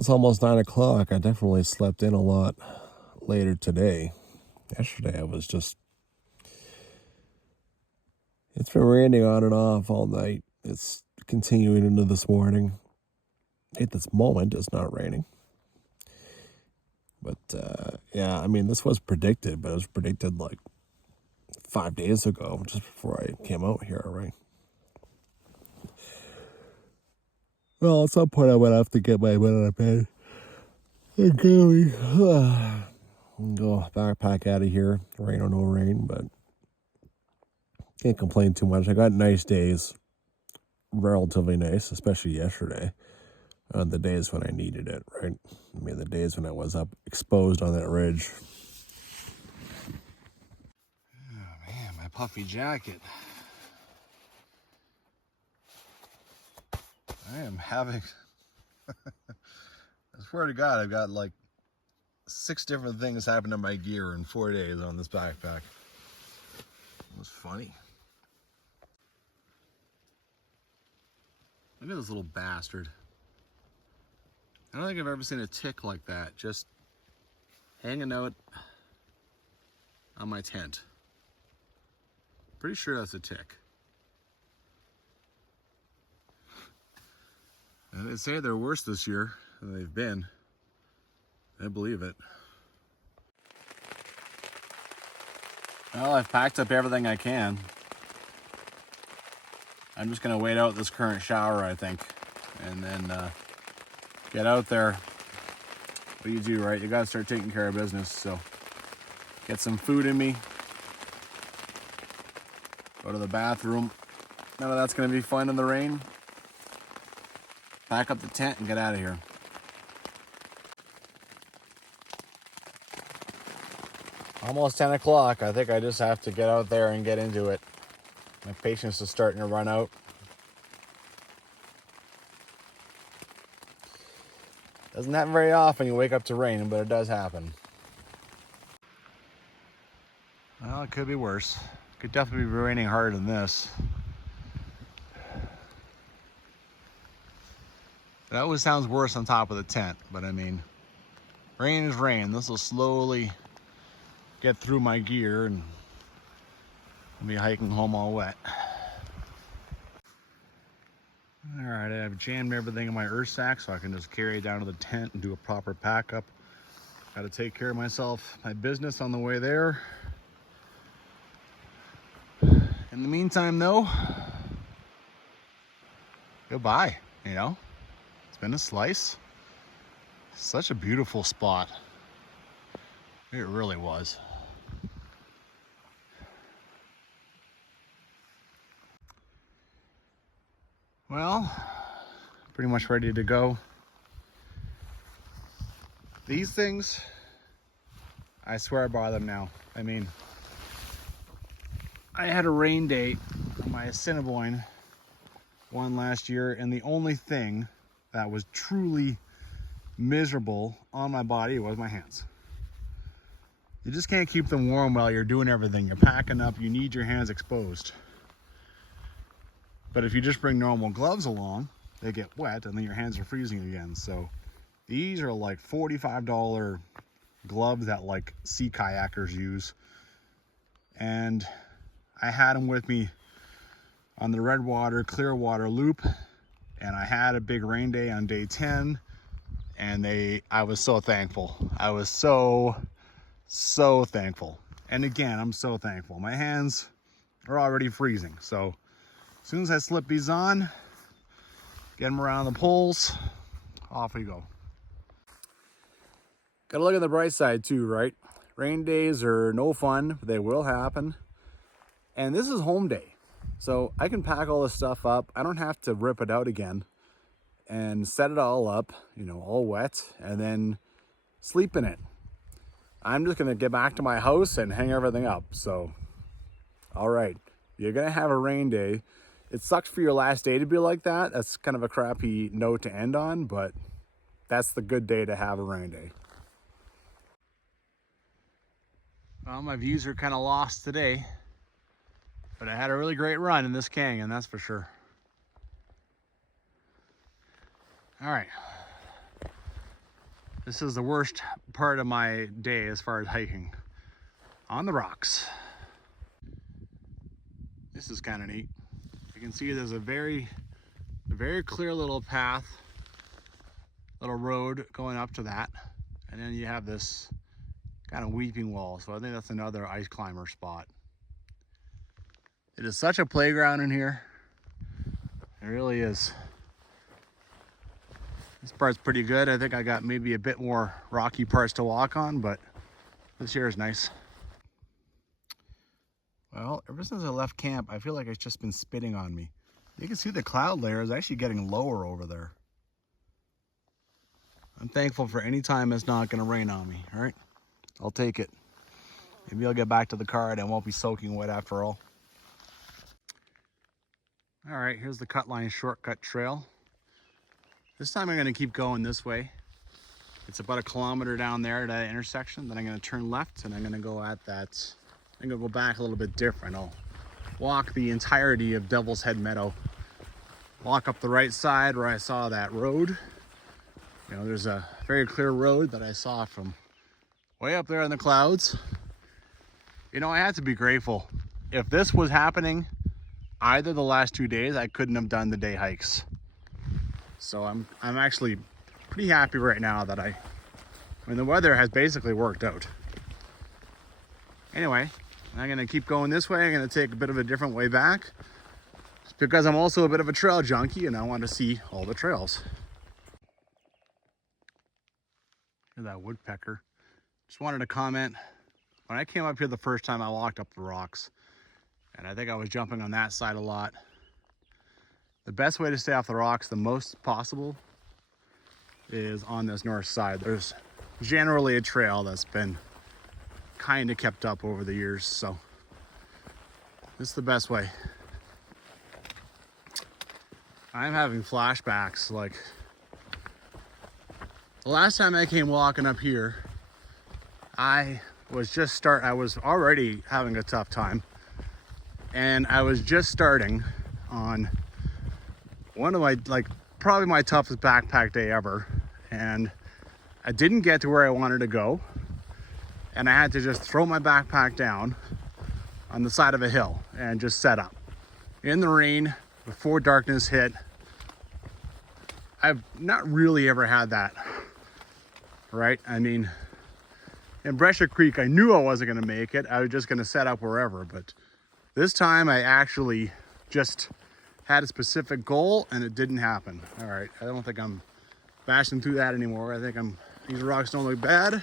It's almost 9 o'clock. I definitely slept in a lot later today. Yesterday I was just... It's been raining on and off all night. It's continuing into this morning. At this moment, it's not raining. But, yeah, I mean, this was predicted, but it was predicted like 5 days ago, just before I came out here, right? Well, at some point I would have to get my butt out of bed and go backpack out of here, rain or no rain, but can't complain too much. I got nice days, relatively nice, especially yesterday, the days when I needed it, right? I mean, the days when I was up exposed on that ridge. Oh, man, my puffy jacket. I am having... I swear to God, I've got like 6 different things happen to my gear in 4 days on this backpack. It was funny. Look at this little bastard. I don't think I've ever seen a tick like that, just hanging out on my tent. Pretty sure that's a tick. And they say they're worse this year than they've been. I believe it. Well, I've packed up everything I can. I'm just gonna wait out this current shower, I think, and then get out there. What do you do, right? You gotta start taking care of business, so get some food in me. Go to the bathroom. None of that's gonna be fun in the rain. Pack up the tent and get out of here. Almost 10 o'clock. I think I just have to get out there and get into it. My patience is starting to run out. Doesn't happen very often you wake up to rain, but it does happen. Well, it could be worse. It could definitely be raining harder than this. It always sounds worse on top of the tent, but I mean, rain is rain. This will slowly get through my gear and I'll be hiking home all wet. All right, I've jammed everything in my earth sack so I can just carry it down to the tent and do a proper pack up. Got to take care of myself, my business on the way there. In the meantime, though, goodbye, you know? It's been a slice. Such a beautiful spot. It really was. Well, pretty much ready to go. These things, I swear by them now. I mean, I had a rain day on my Assiniboine one last year, and the only thing that was truly miserable on my body was my hands. You just can't keep them warm while you're doing everything. You're packing up, you need your hands exposed. But if you just bring normal gloves along, they get wet and then your hands are freezing again. So these are like $45 gloves that like sea kayakers use. And I had them with me on the Redwater, Clearwater loop. And I had a big rain day on day 10. And I was so thankful. I was so thankful. And again, I'm so thankful. My hands are already freezing. So as soon as I slip these on, get them around the poles, off we go. Gotta look at the bright side too, right? Rain days are no fun, but they will happen. And this is home day. So I can pack all this stuff up. I don't have to rip it out again and set it all up, you know, all wet, and then sleep in it. I'm just gonna get back to my house and hang everything up. So, all right, you're gonna have a rain day. It sucks for your last day to be like that. That's kind of a crappy note to end on, but that's the good day to have a rain day. Well, my views are kind of lost today, but I had a really great run in this canyon, that's for sure. All right, This is the worst part of my day as far as hiking. On the rocks. This is kind of neat. You can see there's a very clear little path, little road going up to that. And then you have this kind of weeping wall. So I think that's another ice climber spot. It is such a playground in here. It really is. This part's pretty good. I think I got maybe a bit more rocky parts to walk on, but this here is nice. Well, ever since I left camp, I feel like it's just been spitting on me. You can see the cloud layer is actually getting lower over there. I'm thankful for any time it's not going to rain on me, all right? I'll take it. Maybe I'll get back to the car and I won't be soaking wet after all. All right, here's the Cutline Shortcut Trail. This time I'm going to keep going this way. It's about 1 kilometer down there at that intersection. Then I'm going to turn left and I'm going to go at that. I'm going to go back a little bit different. I'll walk the entirety of Devil's Head Meadow. Walk up the right side where I saw that road. You know, there's a very clear road that I saw from way up there in the clouds. You know, I had to be grateful. If this was happening either the last 2 days, I couldn't have done the day hikes. So I'm actually pretty happy right now that I mean, the weather has basically worked out. Anyway, I'm gonna keep going this way. I'm gonna take a bit of a different way back. It's because I'm also a bit of a trail junkie and I want to see all the trails. Here's that woodpecker. Just wanted to comment. When I came up here the first time, I walked up the rocks. And I think I was jumping on that side a lot. The best way to stay off the rocks the most possible is on this north side. There's generally a trail that's been kind of kept up over the years, so this is the best way. I'm having flashbacks. Like the last time I came walking up here, I was already having a tough time, and I was just starting on one of my, probably my toughest backpack day ever, and I didn't get to where I wanted to go, and I had to just throw my backpack down on the side of a hill and just set up in the rain before darkness hit. I've not really ever had that, right? I mean, in Brescia Creek, I knew I wasn't gonna make it. I was just gonna set up wherever, but this time I actually just had a specific goal and it didn't happen. All right, I don't think I'm bashing through that anymore. I think these rocks don't look bad.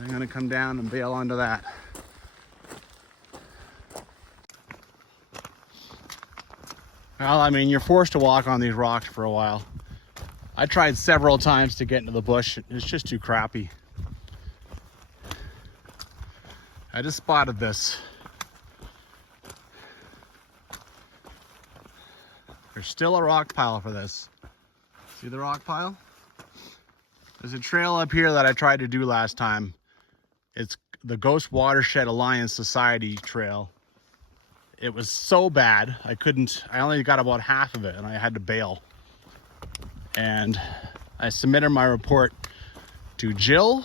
I'm gonna come down and bail onto that. Well, I mean, you're forced to walk on these rocks for a while. I tried several times to get into the bush. It's just too crappy. I just spotted this. There's still a rock pile for this. See the rock pile? There's a trail up here that I tried to do last time. It's the Ghost Watershed Alliance Society Trail. It was so bad, I only got about half of it and I had to bail. And I submitted my report to Jill,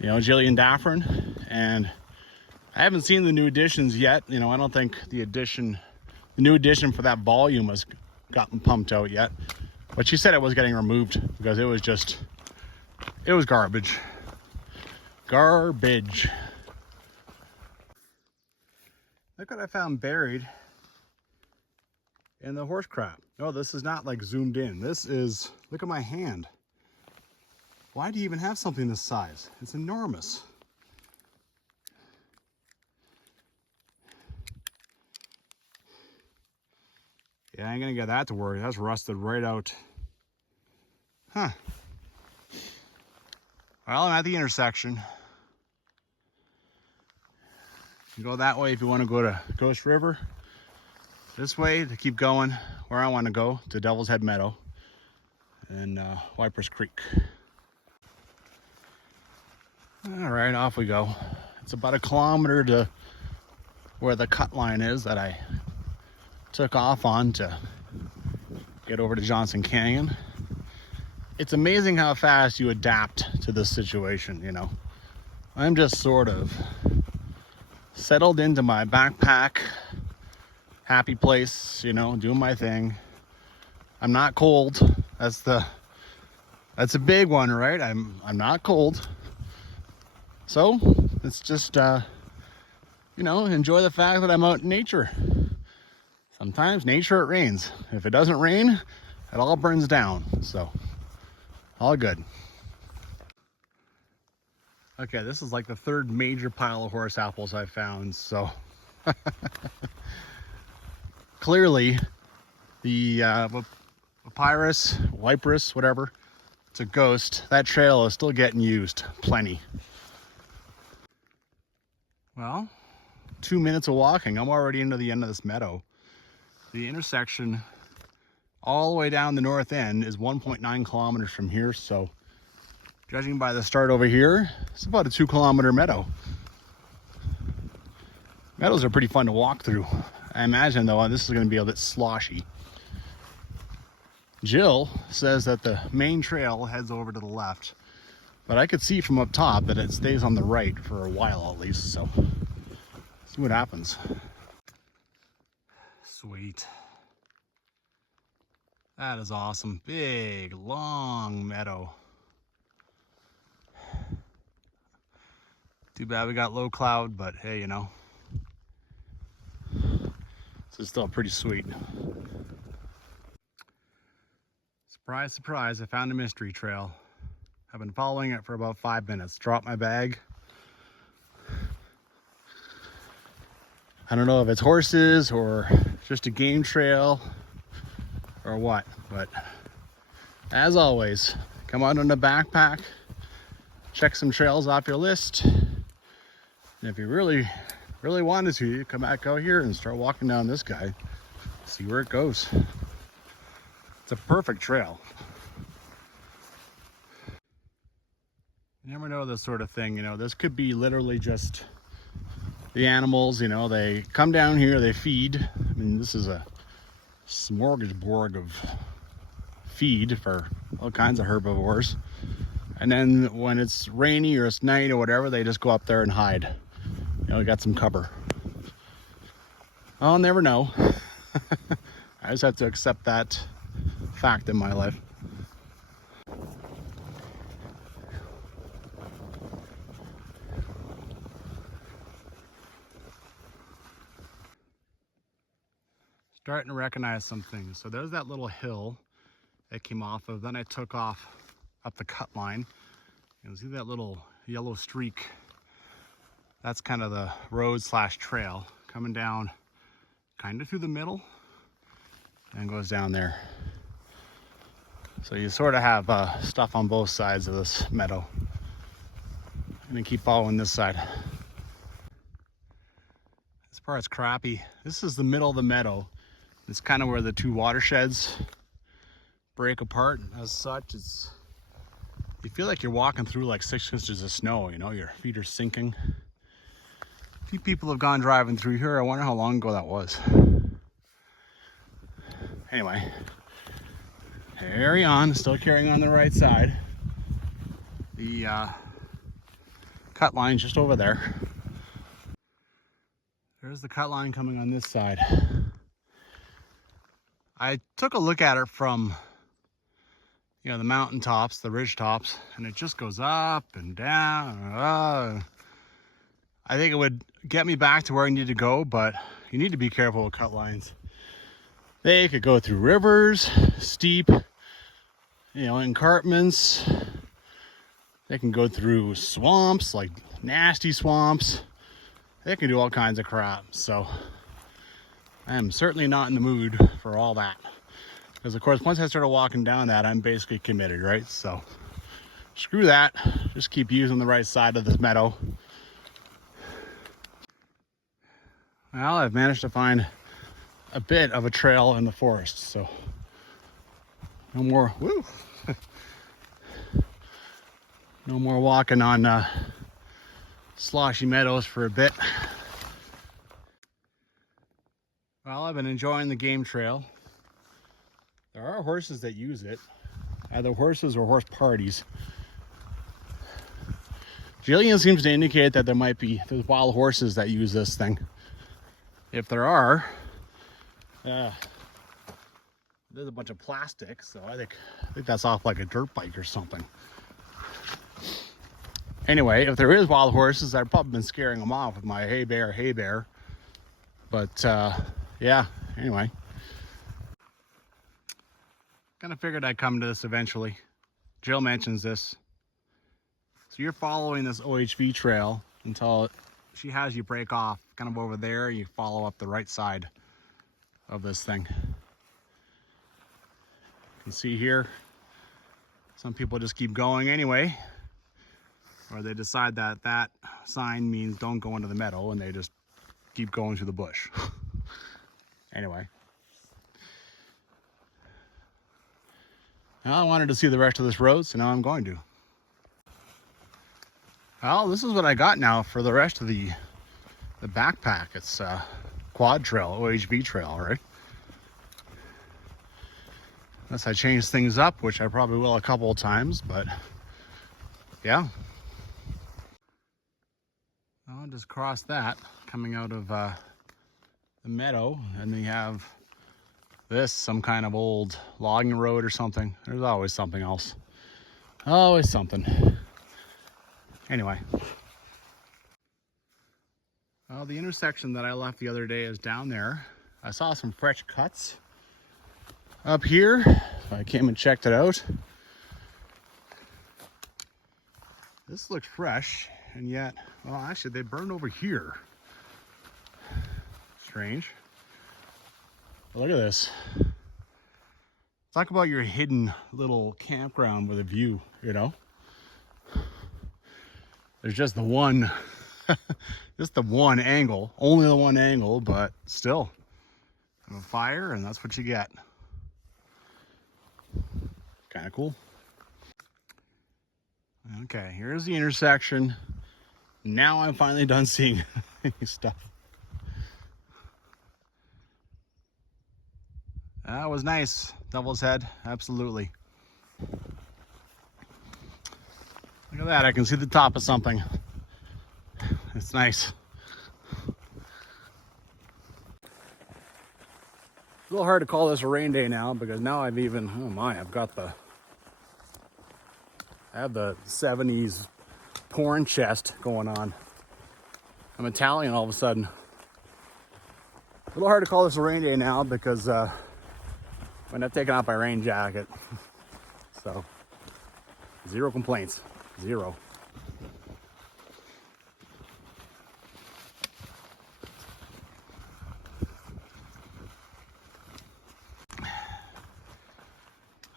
Jillian Daffern, and I haven't seen the new editions yet. I don't think the new edition for that volume has gotten pumped out yet. But she said it was getting removed because it was garbage. Garbage. Look what I found buried in the horse crap. No, this is not like zoomed in. Look at my hand. Why do you even have something this size? It's enormous. Yeah, I ain't gonna get that to work. That's rusted right out. Huh. Well, I'm at the intersection. You go that way if you want to go to Ghost River. This way to keep going where I want to go, to Devil's Head Meadow and Wipers Creek. All right, off we go. It's about 1 kilometer to where the cut line is that I took off on to get over to Johnson Canyon. it's amazing how fast you adapt to this situation, you know. I'm just sort of settled into my backpack, happy place, you know, doing my thing. I'm not cold. That's a big one, right? I'm not cold. So it's just you know, enjoy the fact that I'm out in nature. Sometimes nature, it rains. If it doesn't rain, it all burns down. So all good. Okay, this is like the third major pile of horse apples I've found. So clearly the papyrus, Cypress, whatever, it's a ghost. That trail is still getting used plenty. Well, 2 minutes of walking, I'm already into the end of this meadow. The intersection all the way down the north end is 1.9 kilometers from here, so judging by the start over here, it's about a 2 kilometer meadow. Meadows are pretty fun to walk through. I imagine though this is going to be a bit sloshy. Jill says that the main trail heads over to the left, but I could see from up top that it stays on the right for a while at least, so see what happens. Sweet. That is awesome. Big, long meadow. Too bad we got low cloud, but hey, you know, this is still pretty sweet. Surprise, surprise, I found a mystery trail. I've been following it for about 5 minutes. Dropped my bag. I don't know if it's horses or just a game trail or what, but as always, come out on a backpack, check some trails off your list, and if you really wanted to, you come back out here and start walking down this guy, see where it goes. It's a perfect trail. You never know this sort of thing, you know, this could be literally just the animals, you know, they come down here, they feed. I mean, this is a smorgasbord of feed for all kinds of herbivores. And then when it's rainy or it's night or whatever, they just go up there and hide. You know, got some cover. I'll never know. I just have to accept that fact in my life. Starting to recognize some things. So there's that little hill that came off of. Then I took off up the cut line. You see that little yellow streak? That's kind of the road / trail coming down kind of through the middle and goes down there. So you sort of have stuff on both sides of this meadow. And then keep following this side. This part's crappy. This is the middle of the meadow. It's kind of where the two watersheds break apart. As such, you feel like you're walking through like 6 inches of snow, you know, your feet are sinking. A few people have gone driving through here. I wonder how long ago that was. Anyway, carry on, still carrying on the right side. The cut line's just over there. There's the cut line coming on this side. I took a look at it from, you know, the mountain tops, the ridge tops, and it just goes up and down. I think it would get me back to where I need to go, but you need to be careful with cut lines. They could go through rivers, steep, you know, escarpments. They can go through swamps, like nasty swamps. They can do all kinds of crap. So I am certainly not in the mood for all that. Because of course, once I started walking down that, I'm basically committed, right? So screw that. Just keep using the right side of this meadow. Well, I've managed to find a bit of a trail in the forest, so no more, woo! No more walking on sloshy meadows for a bit. Well, I've been enjoying the game trail. There are horses that use it. either horses or horse parties. Jillian seems to indicate that there's wild horses that use this thing. If there are, there's a bunch of plastic, so I think that's off like a dirt bike or something. Anyway, if there is wild horses, I've probably been scaring them off with my hey bear. But yeah, anyway. Kind of figured I'd come to this eventually. Jill mentions this. So you're following this OHV trail until she has you break off kind of over there. You follow up the right side of this thing. You can see here, some people just keep going anyway, or they decide that that sign means don't go into the meadow and they just keep going through the bush. Anyway. Now I wanted to see the rest of this road, so now I'm going to. Well, this is what I got now for the rest of the backpack. It's quad trail, OHV trail, right? Unless I change things up, which I probably will a couple of times, but yeah. I'll just cross that coming out of the meadow, and we have this, some kind of old logging road or something. There's always something else. Always something. Anyway. Well, the intersection that I left the other day is down there. I saw some fresh cuts up here, so I came and checked it out. This looks fresh, and yet, well, actually they burned over here. Strange. Look at this. Talk about your hidden little campground with a view, you know? There's just the one, just the one angle, only the one angle, but still, have a fire and that's what you get. Kind of cool. Okay, here's the intersection. Now I'm finally done seeing stuff. That was nice. Devil's Head, absolutely. Look at that, I can see the top of something. It's nice. A little hard to call this a rain day now because now I've even, oh my, I have the 70s porn chest going on. I'm Italian all of a sudden. A little hard to call this a rain day now because when I've taken off my rain jacket. So, zero complaints. Zero.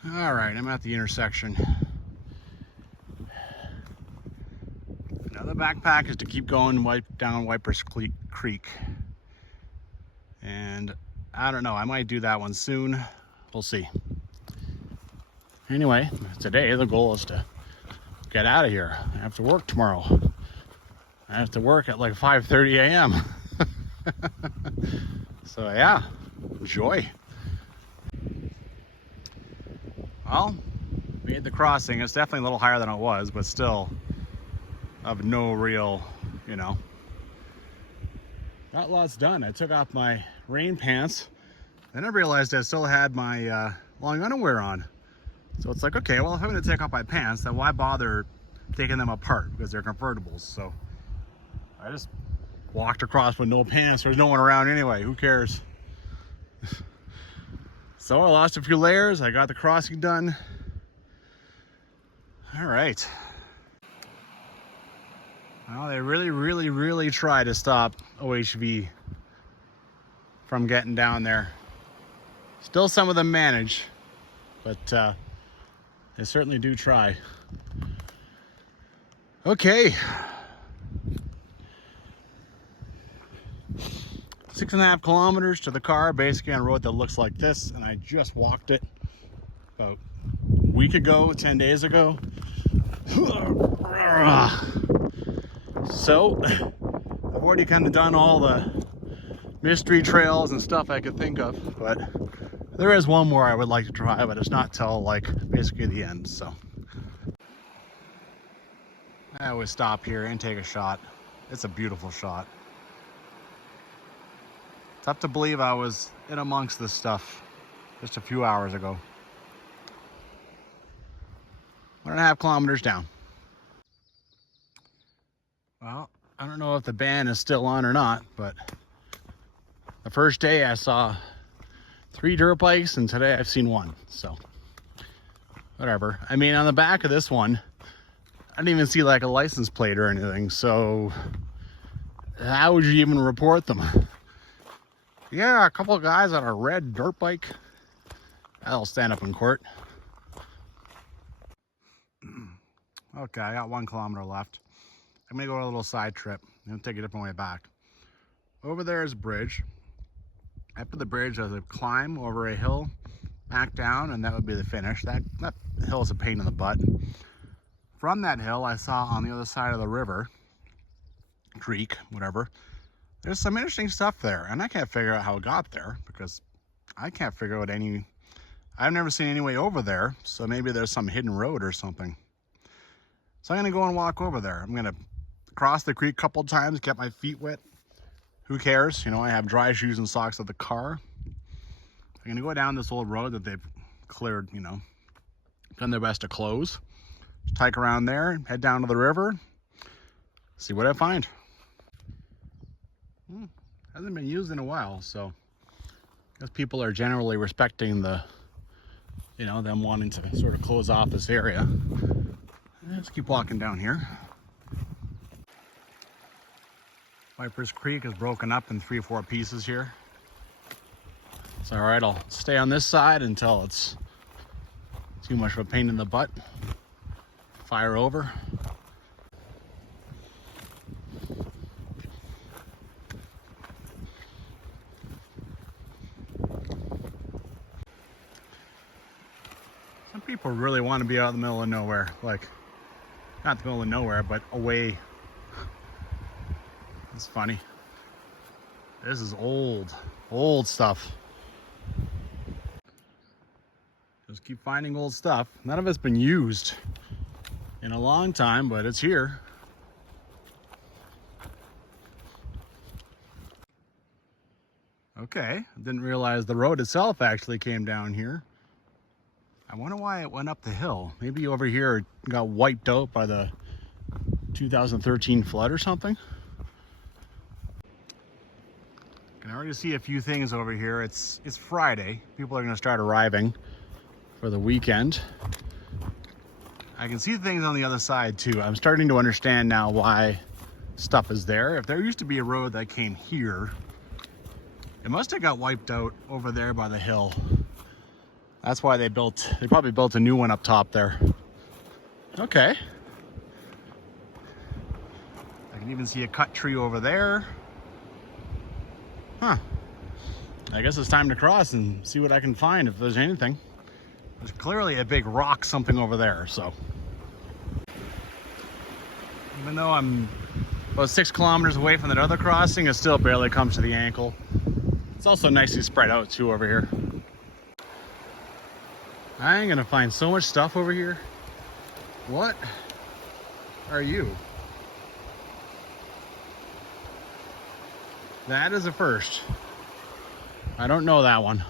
All right, I'm at the intersection. Now the backpack is to keep going down Wipers Creek. And I don't know, I might do that one soon. We'll see. Anyway, today the goal is to get out of here. I have to work tomorrow. I have to work at like 5:30 a.m. So yeah, enjoy. Well, made the crossing. It's definitely a little higher than it was, but still of no real, you know. Got lots done. I took off my rain pants. Then I realized I still had my long underwear on. So it's like, okay, well, if I'm going to take off my pants, then why bother taking them apart because they're convertibles? So I just walked across with no pants. There's no one around anyway. Who cares? So I lost a few layers. I got the crossing done. All right. Well, they really try to stop OHV from getting down there. Still, some of them manage, but they certainly do try. Okay. 6.5 kilometers to the car, basically on a road that looks like this, and I just walked it about a week ago, 10 days ago. So, I've already kind of done all the mystery trails and stuff I could think of, but There is one more I would like to try, but it's not till like basically the end, so. I always stop here and take a shot. It's a beautiful shot. Tough to believe I was in amongst this stuff just a few hours ago. 1.5 kilometers down. Well, I don't know if the band is still on or not, but the first day I saw 3 dirt bikes, and today I've seen 1, so whatever. I mean, on the back of this one, I didn't even see like a license plate or anything, so how would you even report them? Yeah, a couple of guys on a red dirt bike. That'll stand up in court. Okay, I got 1 kilometer left. I'm gonna go on a little side trip and take a different way back. Over there is a bridge. After the bridge, there's a climb over a hill, back down, and that would be the finish. That hill is a pain in the butt. From that hill, I saw on the other side of the river, creek, whatever, there's some interesting stuff there, and I can't figure out how it got there because I can't figure out I've never seen any way over there, so maybe there's some hidden road or something. So I'm gonna go and walk over there. I'm gonna cross the creek a couple times, get my feet wet. Who cares? You know, I have dry shoes and socks at the car. I'm gonna go down this old road that they've cleared, you know, done their best to close. Just hike around there, head down to the river, see what I find. Hasn't been used in a while, so I guess people are generally respecting the, you know, them wanting to sort of close off this area. Let's keep walking down here. Viper's Creek is broken up in 3 or 4 pieces here. It's all right, I'll stay on this side until it's too much of a pain in the butt. Fire over. Some people really want to be out in the middle of nowhere, like not the middle of nowhere, but away. It's funny. This is old stuff. Just keep finding old stuff. None of it's been used in a long time, but it's here. Okay, I didn't realize the road itself actually came down here. I wonder why it went up the hill. Maybe over here it got wiped out by the 2013 flood or something. I can already see a few things over here. It's Friday. People are gonna start arriving for the weekend. I can see things on the other side too. I'm starting to understand now why stuff is there. If there used to be a road that came here, it must have got wiped out over there by the hill. That's why they probably built a new one up top there. Okay. I can even see a cut tree over there. Huh. I guess it's time to cross and see what I can find if there's anything. There's clearly a big rock something over there, so. Even though I'm about 6 kilometers away from that other crossing, it still barely comes to the ankle. It's also nicely spread out too over here. I'm gonna find so much stuff over here. What are you? That is a first. I don't know that one.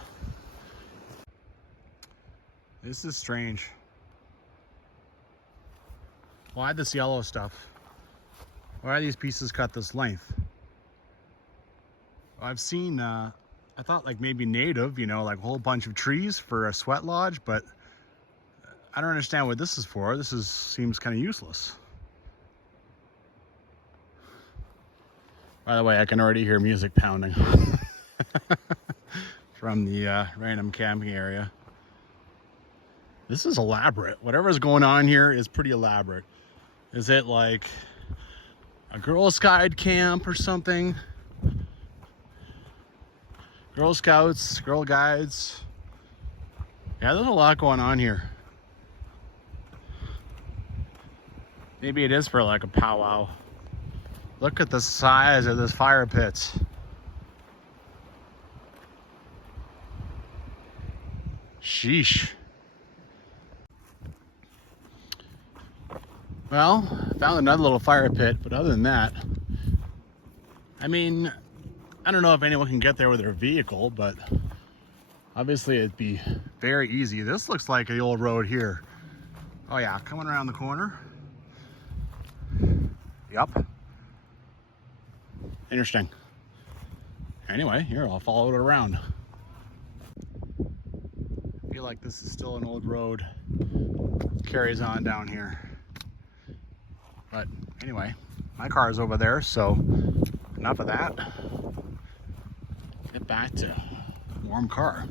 This is strange. Why this yellow stuff? Why are these pieces cut this length? I've seen, I thought like maybe native, you know, like a whole bunch of trees for a sweat lodge, but I don't understand what this is for. Seems kind of useless. By the way, I can already hear music pounding from the random camping area. This is elaborate. Whatever's going on here is pretty elaborate. Is it like a Girl Scout camp or something? Girl Scouts, Girl Guides. Yeah, there's a lot going on here. Maybe it is for like a powwow. Look at the size of this fire pit. Sheesh. Well, found another little fire pit, but other than that, I mean, I don't know if anyone can get there with their vehicle, but obviously it'd be very easy. This looks like the old road here. Oh yeah, coming around the corner. Yep. Interesting. Anyway, here, I'll follow it around. I feel like this is still an old road. Carries on down here. But anyway, my car is over there, so enough of that. Get back to warm car.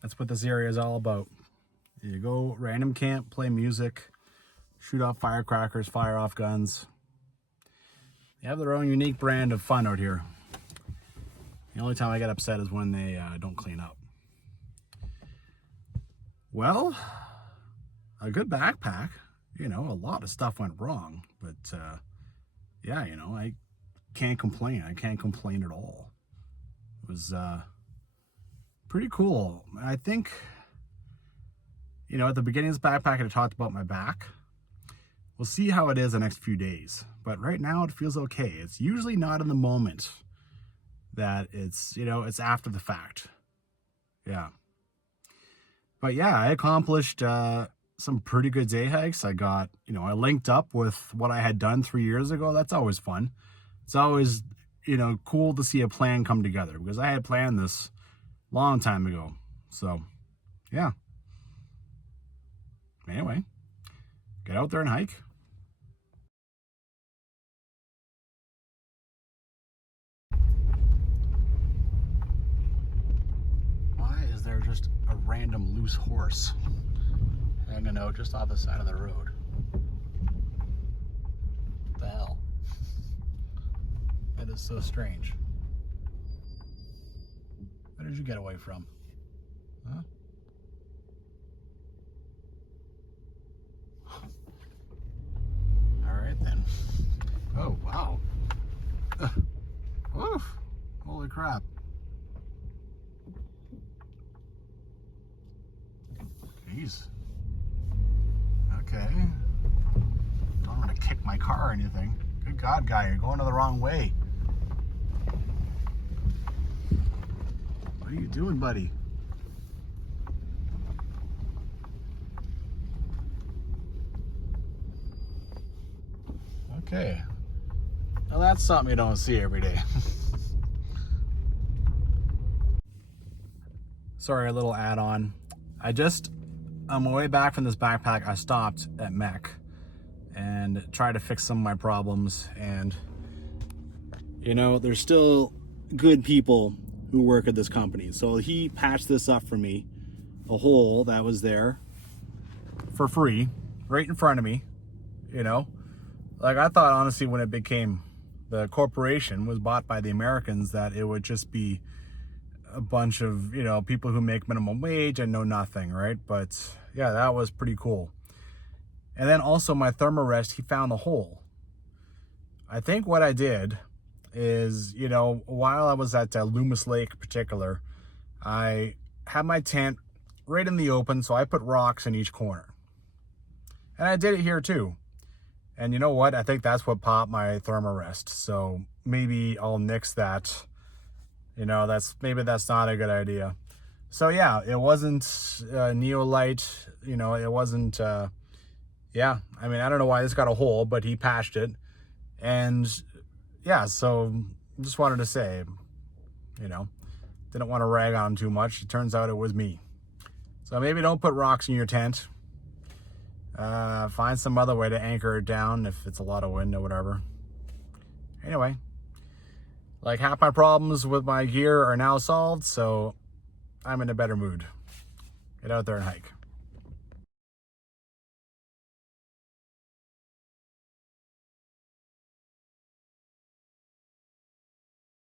That's what this area is all about. You go random camp, play music, shoot off firecrackers, fire off guns. They have their own unique brand of fun out here. The only time I get upset is when they don't clean up. Well, a good backpack. You know, a lot of stuff went wrong, but yeah, you know, I can't complain. I can't complain at all. It was pretty cool. I think, you know, at the beginning of this backpack, I talked about my back. We'll see how it is the next few days. But right now it feels okay. It's usually not in the moment that it's, you know, it's after the fact. Yeah. But yeah, I accomplished some pretty good day hikes. I got, you know, I linked up with what I had done 3 years ago. That's always fun. It's always, you know, cool to see a plan come together because I had planned this long time ago. So, yeah. Anyway, get out there and hike. Why is there just a random loose horse hanging out just off the side of the road? What the hell? That is so strange. Where did you get away from? Huh? All right then. Oh, wow. Oof. Holy crap. Jeez. Okay. Don't want to kick my car or anything. Good God, guy, you're going the wrong way. What are you doing, buddy? Okay. Well, that's something you don't see every day. Sorry, a little add-on. On my way back from this backpack, I stopped at Mech and tried to fix some of my problems. And, you know, there's still good people who work at this company. So he patched this up for me, a hole that was there for free, right in front of me, you know. Like, I thought, honestly, when it became the corporation was bought by the Americans, that it would just be a bunch of, you know, people who make minimum wage and know nothing, right? But yeah, that was pretty cool. And then also my thermarest, he found the hole. I think what I did is, you know, while I was at Loomis Lake in particular, I had my tent right in the open, so I put rocks in each corner. And I did it here too. And you know what? I think that's what popped my thermarest. So maybe I'll nix that. You know, maybe that's not a good idea. So yeah, it wasn't Neolite. You know, it wasn't, yeah. I mean, I don't know why this got a hole, but he patched it. And yeah, so just wanted to say, you know, didn't want to rag on him too much. It turns out it was me. So maybe don't put rocks in your tent. Find some other way to anchor it down if it's a lot of wind or whatever. Anyway, like half my problems with my gear are now solved, so I'm in a better mood. Get out there and hike.